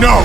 know!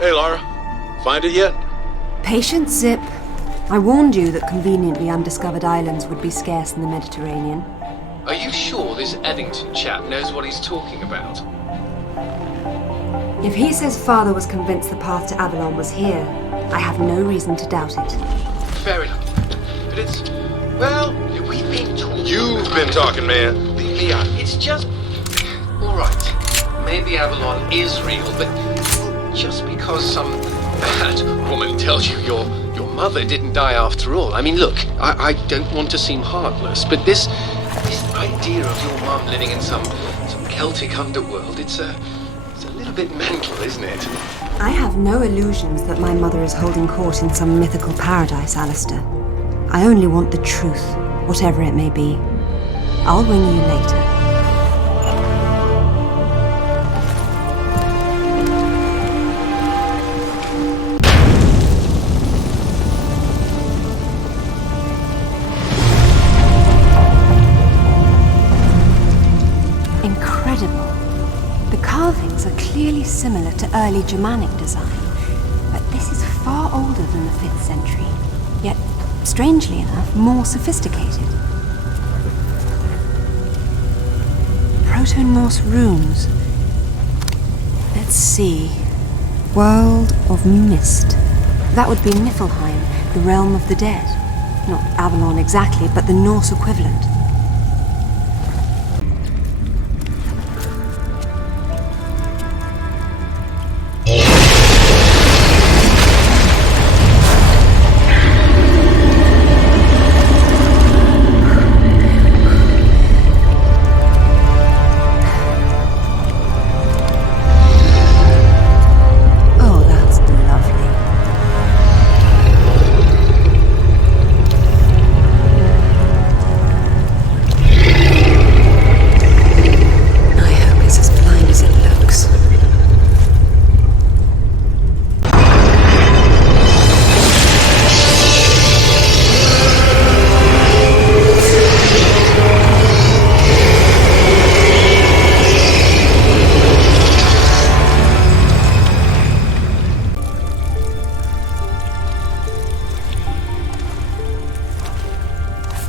Hey, Lara. Find it yet? Patience, Zip. I warned you that conveniently undiscovered islands would be scarce in the Mediterranean. Are you sure this Eddington chap knows what he's talking about? If he says Father was convinced the path to Avalon was here, I have no reason to doubt it. Fair enough. But it's... well, we've been talking... You've been talking, man. Leon, it's just... Alright, maybe Avalon is real, but just because some bad woman tells you your mother didn't die after all. I mean, look, I don't want to seem heartless, but this idea of your mum living in some Celtic underworld, it's a little bit mental, isn't it? I have no illusions that my mother is holding court in some mythical paradise, Alistair. I only want the truth, whatever it may be. I'll ring you later. Clearly similar to early Germanic design, but this is far older than the 5th century, yet, strangely enough, more sophisticated. Proto-Norse runes. Let's see. World of Mist. That would be Niflheim, the realm of the dead. Not Avalon exactly, but the Norse equivalent.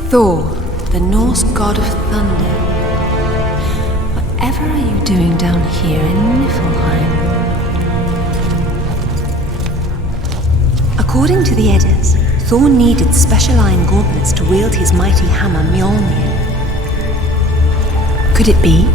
Thor, the Norse god of thunder. Whatever are you doing down here in Niflheim? According to the Eddas, Thor needed special iron gauntlets to wield his mighty hammer Mjolnir. Could it be?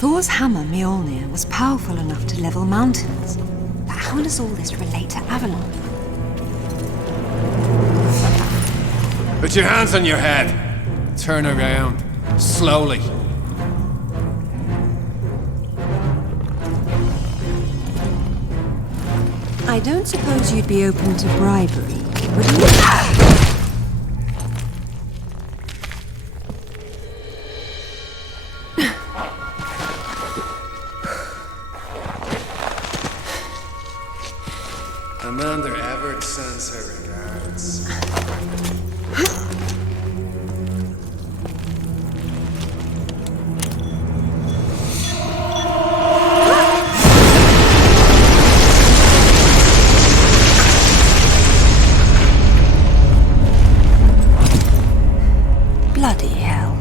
Thor's hammer, Mjolnir, was powerful enough to level mountains. But how does all this relate to Avalon? Put your hands on your head. Turn around. Slowly. I don't suppose you'd be open to bribery, would you? Amanda Everett sends her regards. Bloody hell.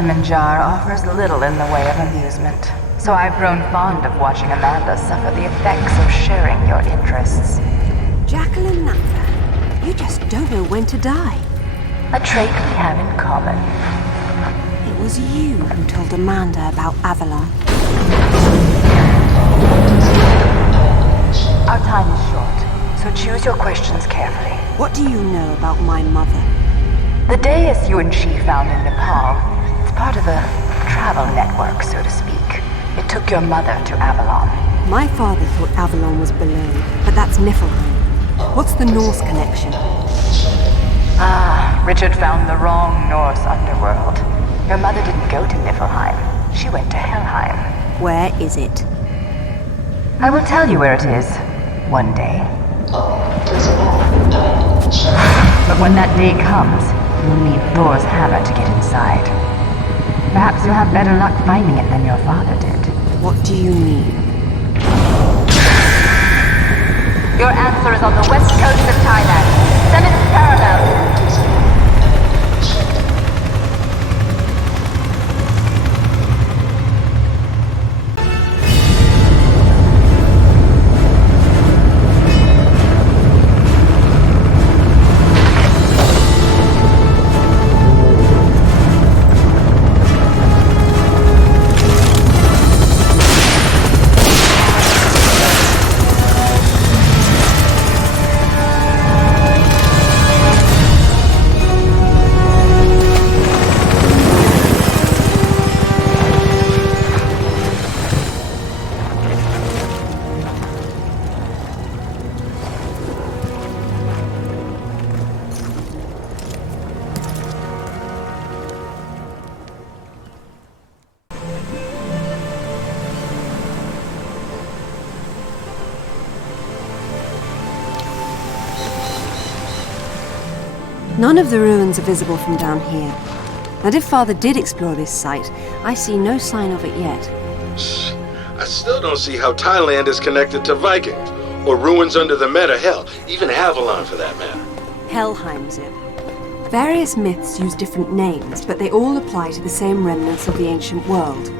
specimen jar offers little in the way of amusement, so I've grown fond of watching Amanda suffer the effects of sharing your interests. Jacqueline Nathan, you just don't know when to die. A trait we have in common. It was you who told Amanda about Avalon. Our time is short, so choose your questions carefully. What do you know about my mother? The dais you and she found in Nepal, it's part of a travel network, so to speak. It took your mother to Avalon. My father thought Avalon was below, but that's Niflheim. What's the Norse connection? Ah, Richard found the wrong Norse underworld. Your mother didn't go to Niflheim. She went to Helheim. Where is it? I will tell you where it is, one day. But when that day comes, you'll need Thor's hammer to get inside. Perhaps you'll have better luck finding it than your father did. What do you mean? Your answer is on the west coast of Thailand. 7th parallel. None of the ruins are visible from down here. And if Father did explore this site, I see no sign of it yet. I still don't see how Thailand is connected to Vikings, or ruins under the Meta, hell, even Avalon for that matter. Helheim's it. Various myths use different names, but they all apply to the same remnants of the ancient world.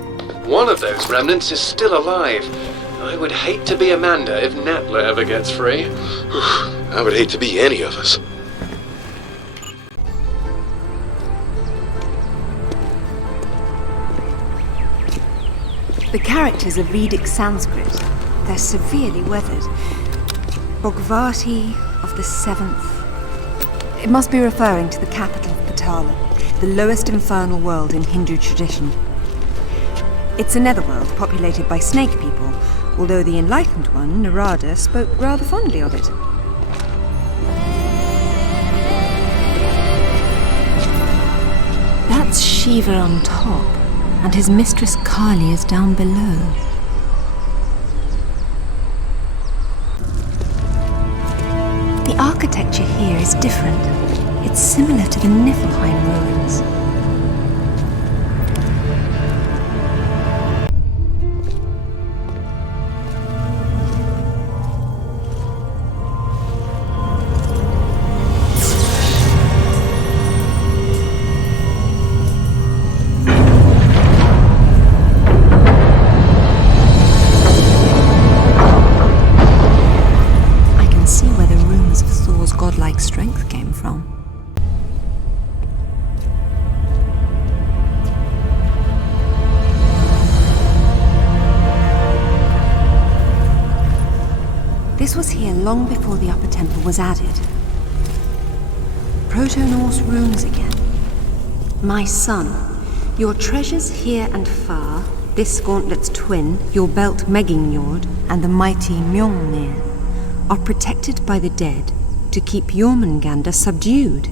One of those remnants is still alive. I would hate to be Amanda if Natla ever gets free. I would hate to be any of us. The characters are Vedic Sanskrit. They're severely weathered. Bhagavati of the 7th. It must be referring to the capital of Patala, the lowest infernal world in Hindu tradition. It's a netherworld populated by snake people, although the enlightened one, Narada, spoke rather fondly of it. That's Shiva on top, and his mistress Kali is down below. The architecture here is different. It's similar to the Niflheim ruins. Godlike strength came from. This was here long before the upper temple was added. Proto-Norse runes again. My son, your treasures here and far, this gauntlet's twin, your belt Megingjord, and the mighty Mjolnir, are protected by the dead to keep Jormungandr subdued.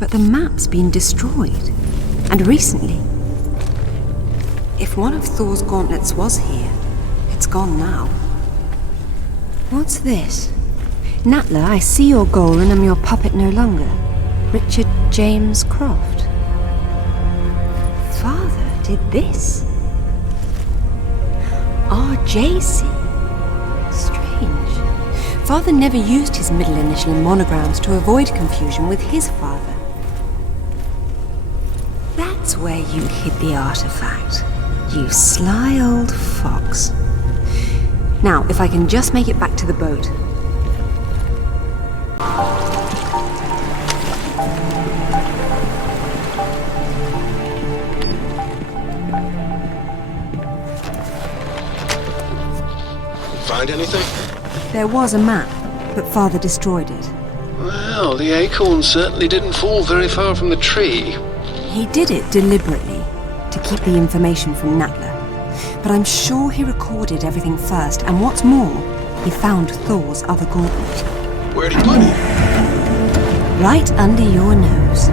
But the map's been destroyed, and recently. If one of Thor's gauntlets was here, it's gone now. What's this? Natla, I see your goal and am your puppet no longer. Richard James Croft. Father did this? RJC. Father never used his middle initial in monograms to avoid confusion with his father. That That's where you hid the artifact. You sly old fox. Now, if I can just make it back to the boat. Find anything? There was a map, but Father destroyed it. Well, the acorn certainly didn't fall very far from the tree. He did it deliberately, to keep the information from Natla. But I'm sure he recorded everything first, and what's more, he found Thor's other gauntlet. Where'd he put it? Right under your nose.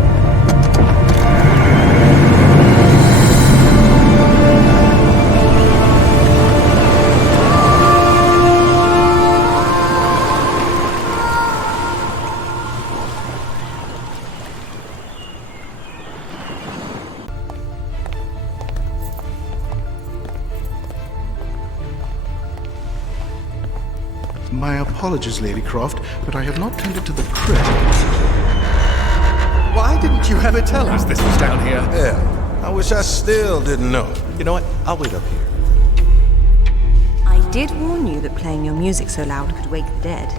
My apologies, Lady Croft, but I have not tended to the crypt. Why didn't you ever tell us this was down here? Yeah, I wish I still didn't know. You know what? I'll wait up here. I did warn you that playing your music so loud could wake the dead.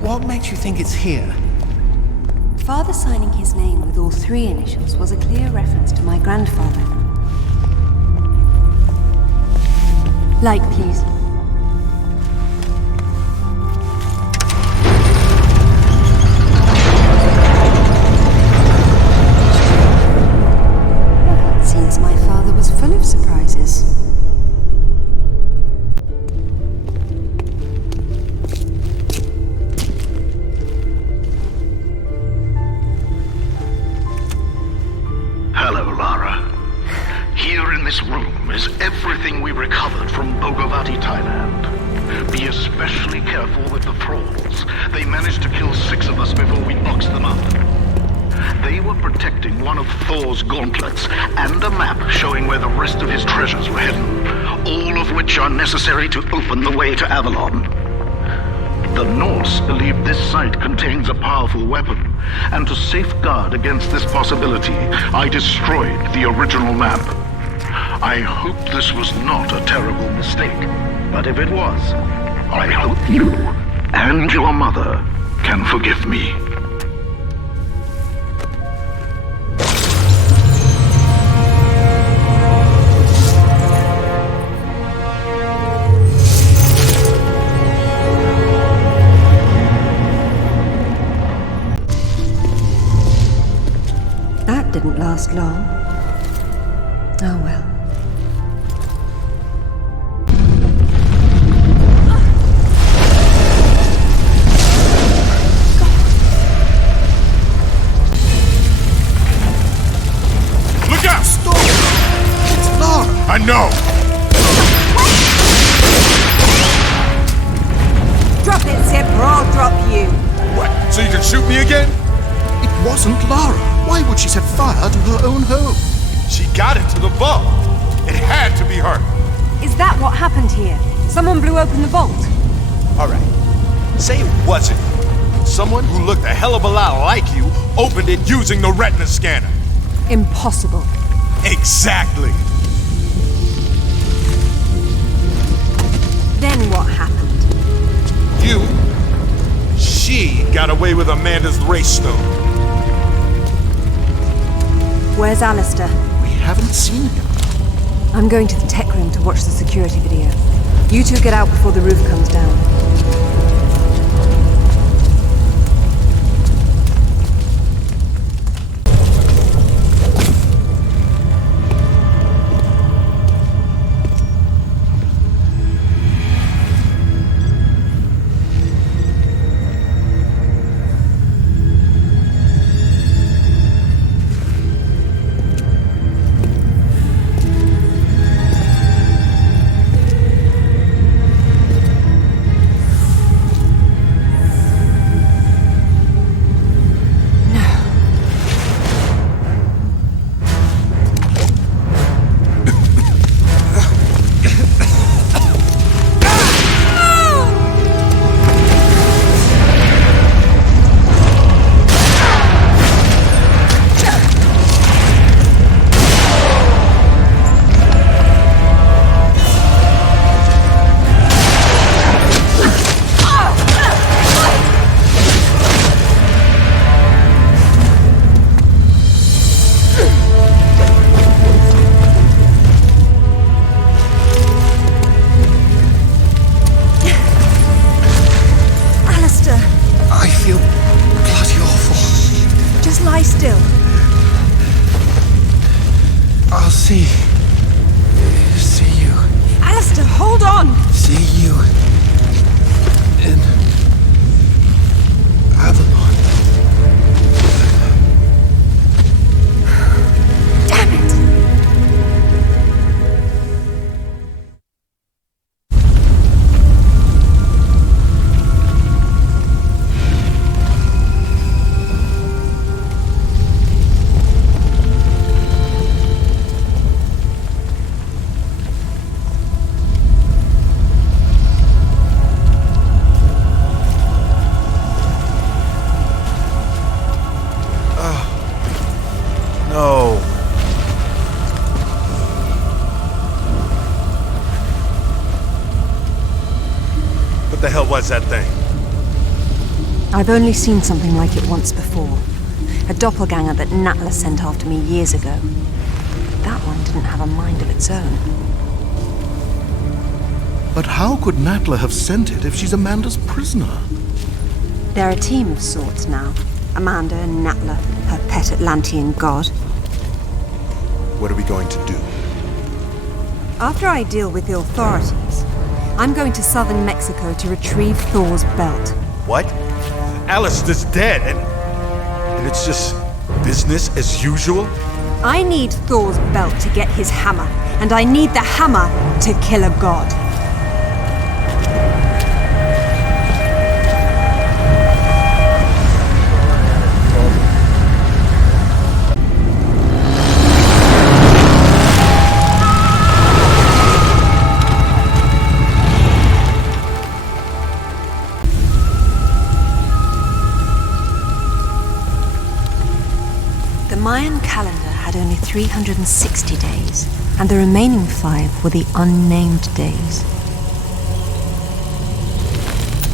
What makes you think it's here? Father signing his name with all 3 initials was a clear reference to my grandfather. Light, please. Well, it seems my father was full of surprises. Hello, Lara. Here in this room is everything we recovered from Bogavati, Thailand. Be especially careful with the thralls. They managed to kill 6 of us before we boxed them up. They were protecting one of Thor's gauntlets and a map showing where the rest of his treasures were hidden, all of which are necessary to open the way to Avalon. The Norse believed this site contains a powerful weapon, and to safeguard against this possibility, I destroyed the original map. I hope this was not a terrible mistake, but if it was, I hope you and your mother can forgive me. Didn't last long. Oh well. Look out! Stop! It's Lara! I know! Drop it, Zip, or I'll drop you. What, so you can shoot me again? It wasn't Lara. Why would she set fire to her own home? She got into the vault. It had to be her. Is that what happened here? Someone blew open the vault. All right. Say it wasn't. Someone who looked a hell of a lot like you opened it using the retina scanner. Impossible. Exactly. Then what happened? She got away with Amanda's race stone. Where's Alistair? We haven't seen him. I'm going to the tech room to watch the security video. You two get out before the roof comes down. See you. Alistair, hold on! See you in Avalon. Damn it! No. What the hell was that thing? I've only seen something like it once before. A doppelganger that Natla sent after me years ago. That one didn't have a mind of its own. But how could Natla have sent it if she's Amanda's prisoner? They're a team of sorts now. Amanda and Natla, her pet Atlantean god. What are we going to do? After I deal with the authorities, I'm going to southern Mexico to retrieve Thor's belt. What? Alistair's dead and it's just business as usual? I need Thor's belt to get his hammer, and I need the hammer to kill a god. The Mayan calendar had only 360 days, and the remaining 5 were the unnamed days.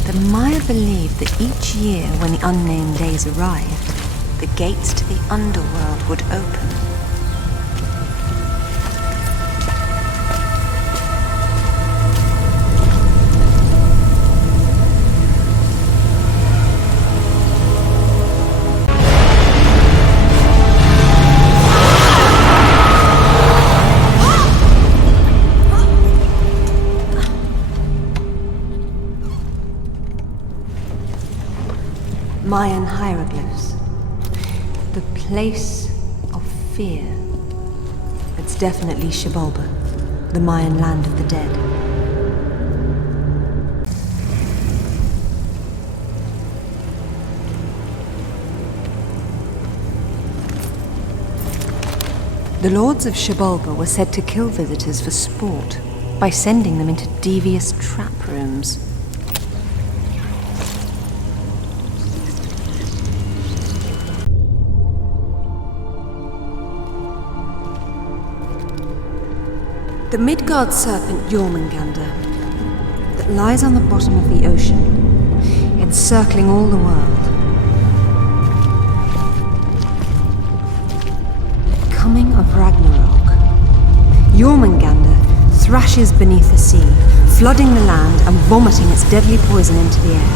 The Maya believed that each year when the unnamed days arrived, the gates to the Underworld would open. Mayan hieroglyphs. The place of fear. It's definitely Xibalba, the Mayan land of the dead. The lords of Xibalba were said to kill visitors for sport by sending them into devious trap rooms. The Midgard serpent Jormungandr that lies on the bottom of the ocean, encircling all the world. Coming of Ragnarok. Jormungandr thrashes beneath the sea, flooding the land and vomiting its deadly poison into the air.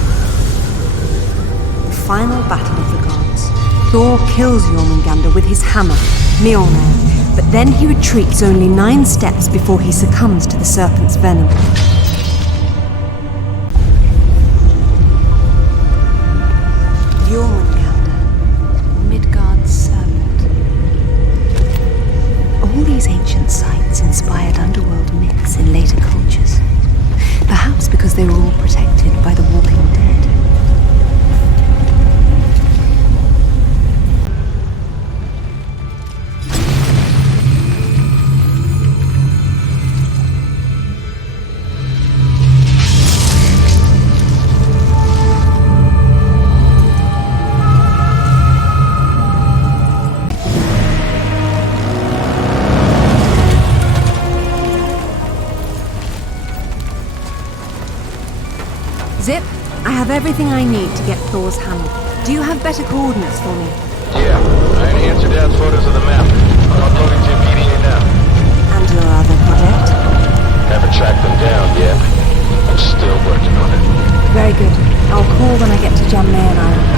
The final battle of the gods. Thor kills Jormungandr with his hammer, Mjolnir, but then he retreats only 9 steps before he succumbs to the serpent's venom. Jormungandr, Midgard's serpent. All these ancient sites inspired underworld myths in later cultures. Perhaps because they were all protected by the Walking Dead. Zip, I have everything I need to get Thor's hammer. Do you have better coordinates for me? Yeah, I enhanced your dad's photos of the map. I'm uploading to immediately now. And your other project? Haven't tracked them down yet. I'm still working on it. Very good. I'll call when I get to Jammayan Island.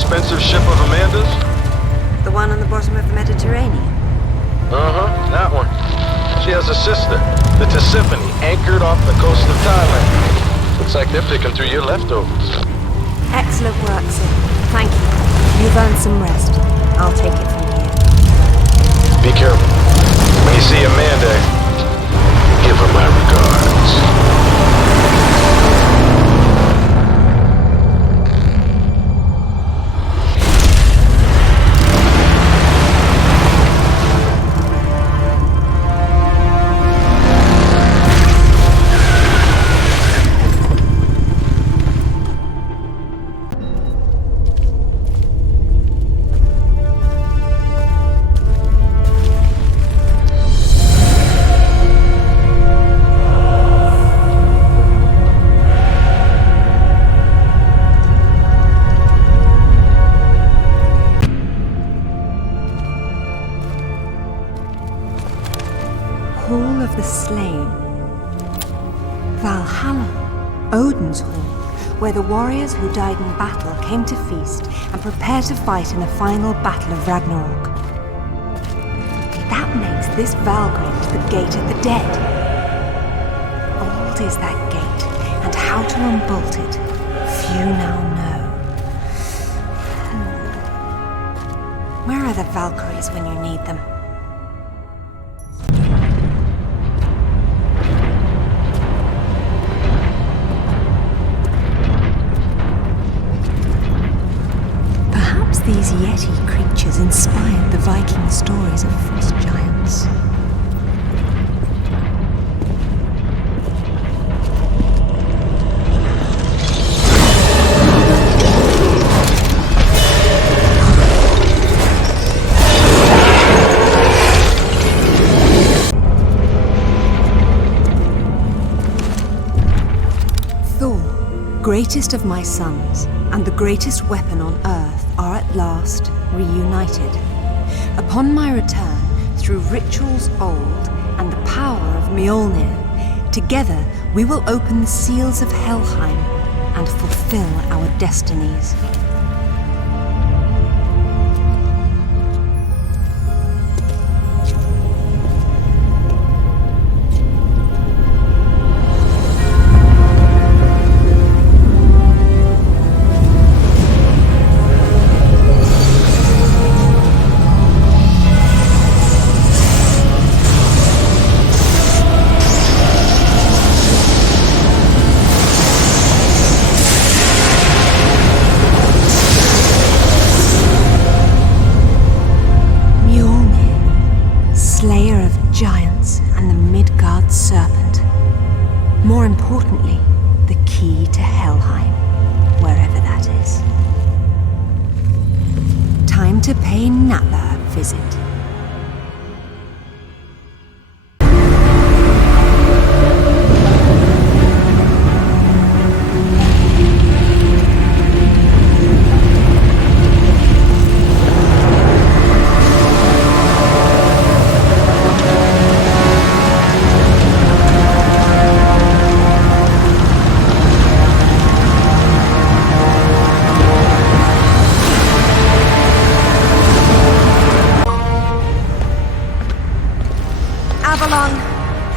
expensive ship of Amanda's? The one on the bottom of the Mediterranean. Uh-huh, that one. She has a sister, the Tisiphone, anchored off the coast of Thailand. Looks like they're picking through your leftovers. Excellent work, sir. Thank you. You've earned some rest. I'll take it from here. Be careful. When you see Amanda, give her my regards. Hall of the Slain. Valhalla, Odin's Hall, where the warriors who died in battle came to feast and prepare to fight in the final battle of Ragnarok. That makes this Valgrind the Gate of the Dead. Old is that gate, and how to unbolt it, few now know. Where are the Valkyries when you need them? These Yeti creatures inspired the Viking stories of frost giants. Thor, greatest of my sons, and the greatest weapon on earth, are at last reunited. Upon my return, through rituals old and the power of Mjolnir, together we will open the seals of Helheim and fulfill our destinies. Slayer of giants and the Midgard serpent. More importantly, the key to Helheim, wherever that is. Time to pay Natla a visit.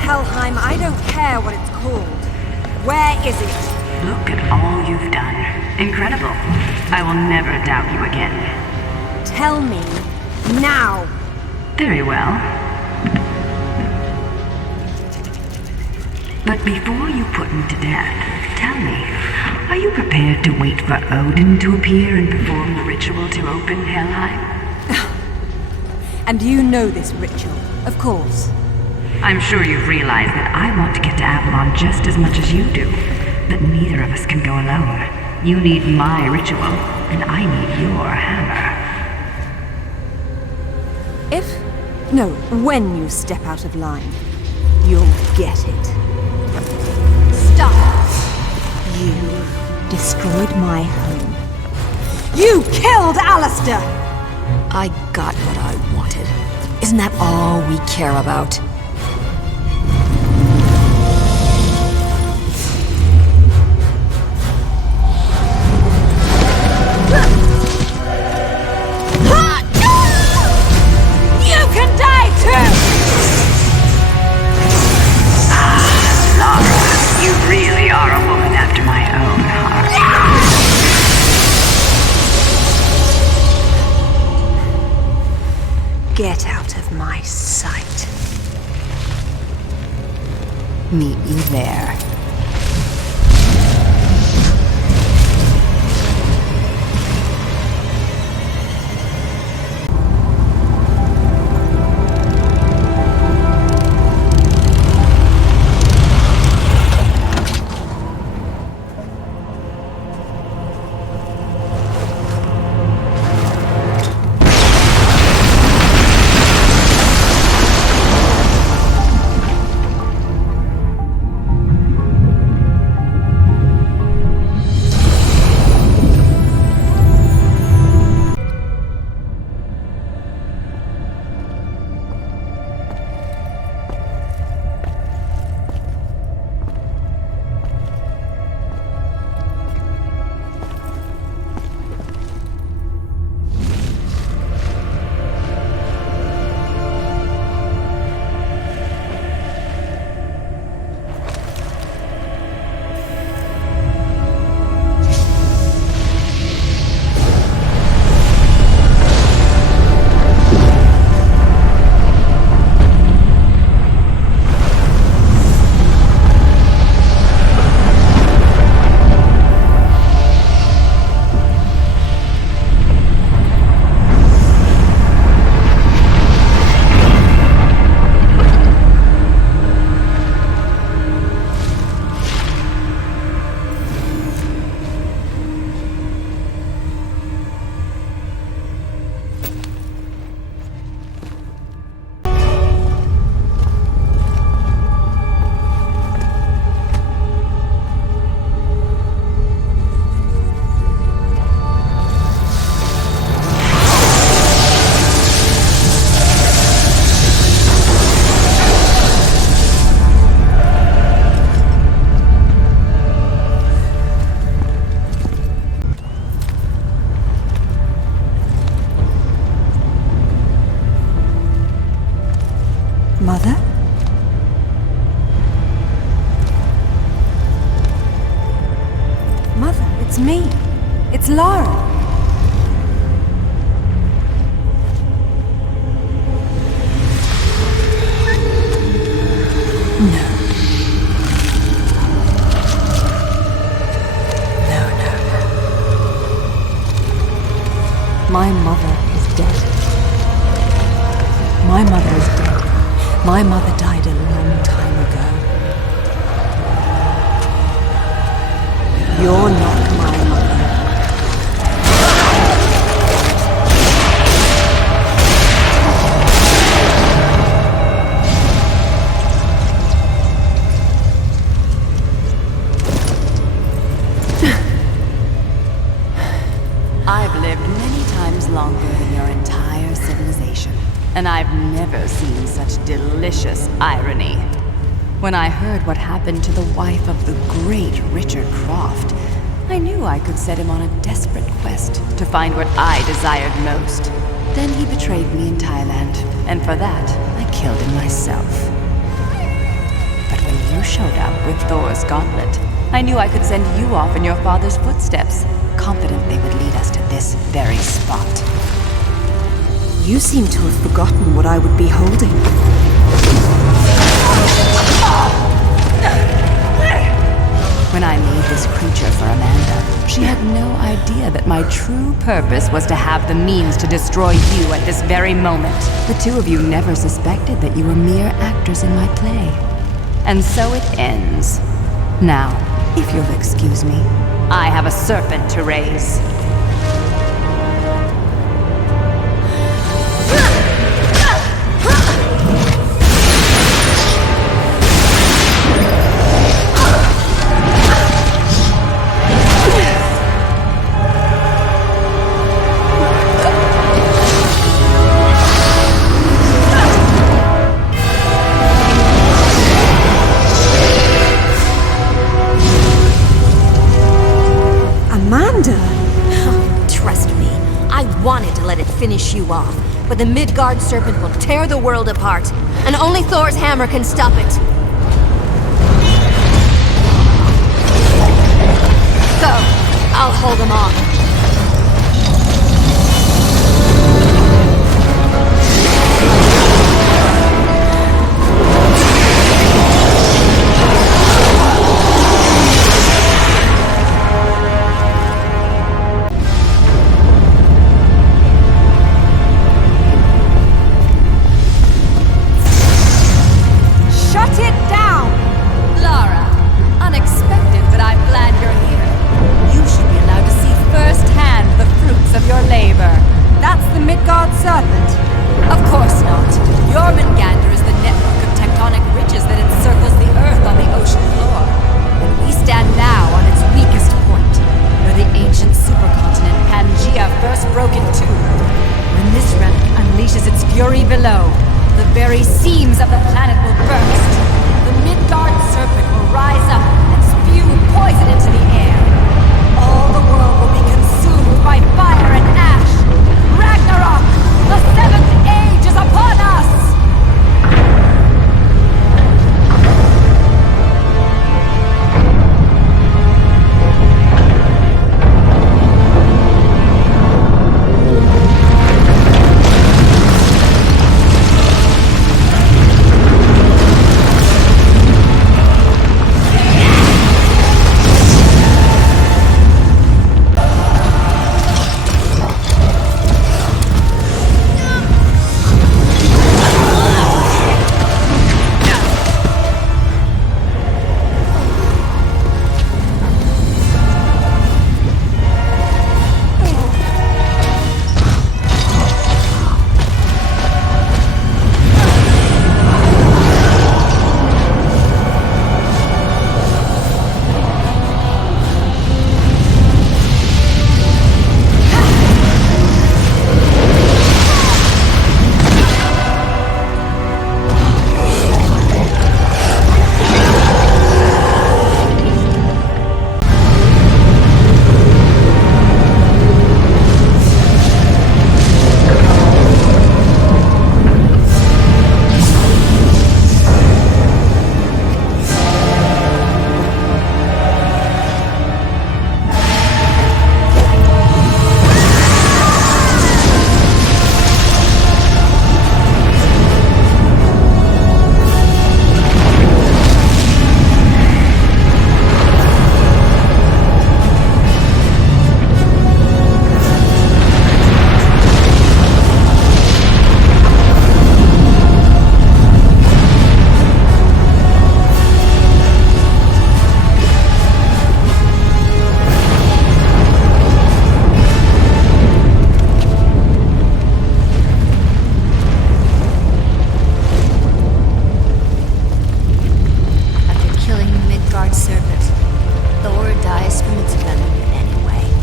Helheim, I don't care what it's called. Where is it? Look at all you've done. Incredible. I will never doubt you again. Tell me, now! Very well. But before you put him to death, tell me, are you prepared to wait for Odin to appear and perform the ritual to open Helheim? And you know this ritual, of course. I'm sure you've realized that I want to get to Avalon just as much as you do. But neither of us can go alone. You need my ritual, and I need your hammer. When you step out of line, you'll get it. Stop! You destroyed my home. You killed Alistair! I got what I wanted. Isn't that all we care about? Get out of my sight. Meet you there. Mother? Mother, it's me. It's Lara. No. My mother is dead. My mother is dead. My mother died a long time ago. You're not my mother. I've lived many times longer than your entire civilization, and I've never seen such delicious irony. When I heard what happened to the wife of the great Richard Croft, I knew I could set him on a desperate quest to find what I desired most. Then he betrayed me in Thailand, and for that, I killed him myself. But when you showed up with Thor's gauntlet, I knew I could send you off in your father's footsteps, confident they would lead us to this very spot. You seem to have forgotten what I would be holding. When I made this creature for Amanda, she had no idea that my true purpose was to have the means to destroy you at this very moment. The two of you never suspected that you were mere actors in my play. And so it ends. Now, if you'll excuse me, I have a serpent to raise. Finish you off, but the Midgard serpent will tear the world apart, and only Thor's hammer can stop it. Go! I'll hold him off. too. When this relic unleashes its fury below, the very seams of the planet will burst. The Midgard serpent will rise up and spew poison into the air. All the world will be consumed by fire and ash. Ragnarok! The seventh age is upon us!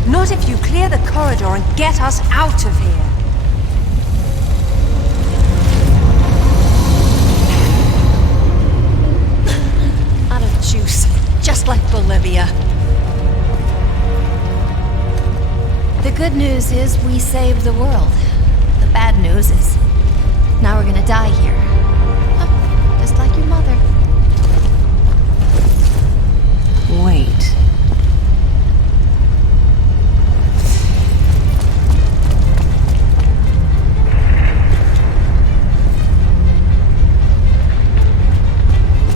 Not if you clear the corridor and get us out of here. Out of juice, just like Bolivia. The good news is we saved the world. The bad news is now we're gonna die here. Huh, just like your mother. Wait.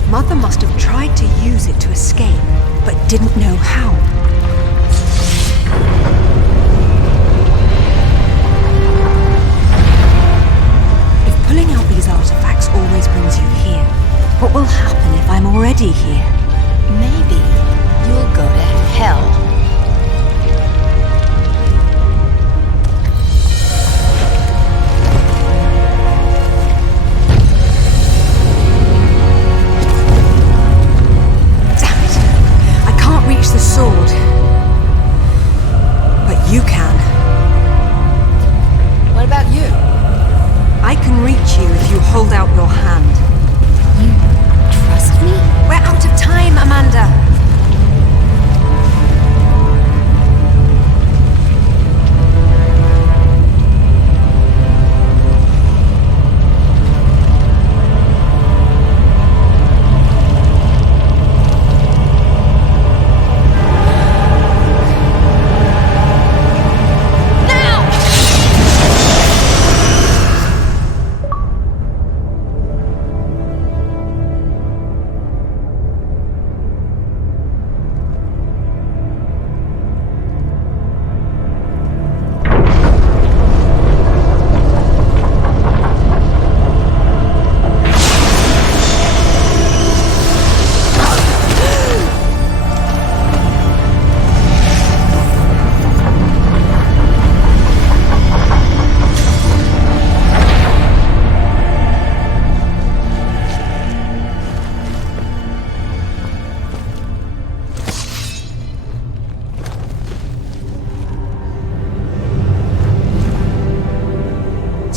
Mother must have tried to use it to escape, but didn't know how. If pulling out these artifacts always brings you here, what will happen if I'm already here? Maybe you'll go to hell. Damn it! I can't reach the sword.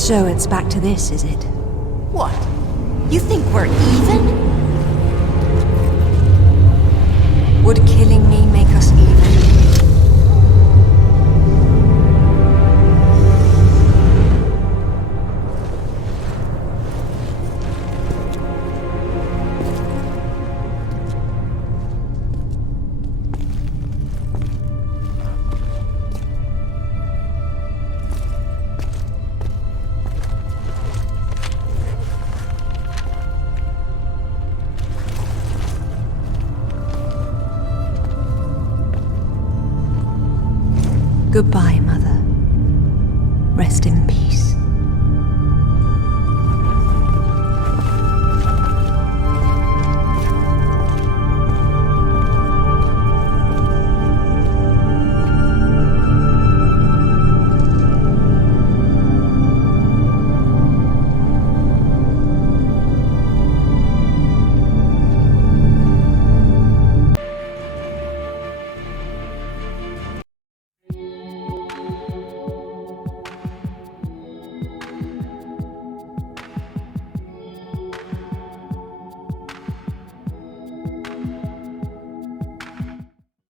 So it's back to this, is it? What? You think we're even? Would killing me make us even? Goodbye.